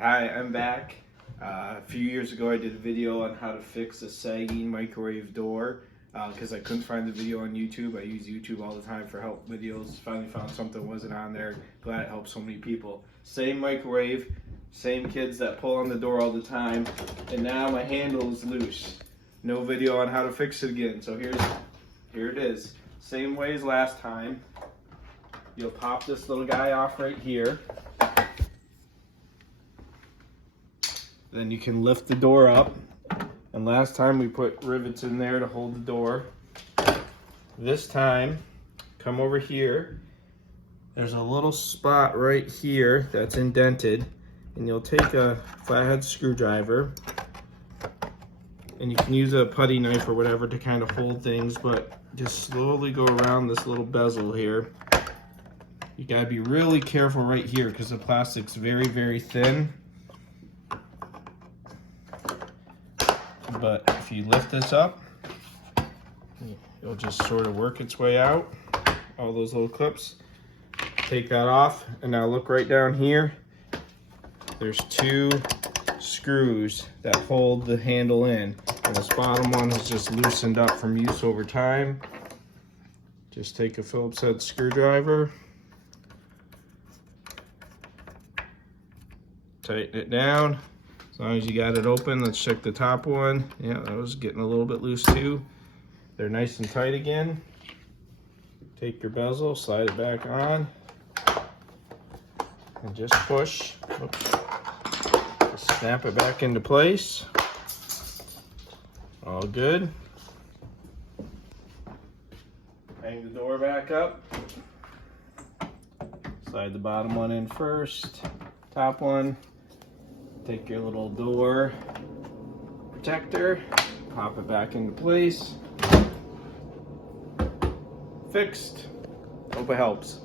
Hi, I'm back. A few years ago I did a video on how to fix a sagging microwave door because I couldn't find the video on YouTube. I use YouTube all the time for help videos. Finally found something wasn't on there. Glad it helped so many people. Same microwave, same kids that pull on the door all the time, and now my handle is loose. No video on how to fix it again. So here it is. Same way as last time. You'll pop this little guy off right here. Then you can lift the door up. And last time we put rivets in there to hold the door. This time, come over here. There's a little spot right here that's indented. And you'll take a flathead screwdriver. And you can use a putty knife or whatever to kind of hold things, but just slowly go around this little bezel here. You gotta be really careful right here because the plastic's very, very thin. But if you lift this up, it'll just sort of work its way out. All those little clips. Take that off, and now look right down here. There's two screws that hold the handle in. And this bottom one has just loosened up from use over time. Just take a Phillips head screwdriver. Tighten it down. As long as you got it open, let's check the top one. Yeah, that was getting a little bit loose too. They're nice and tight again. Take your bezel, slide it back on, and just push. Oops. Just snap it back into place. All good. Hang the door back up. Slide the bottom one in first, top one. Take your little door protector, pop it back into place. Fixed. Hope it helps.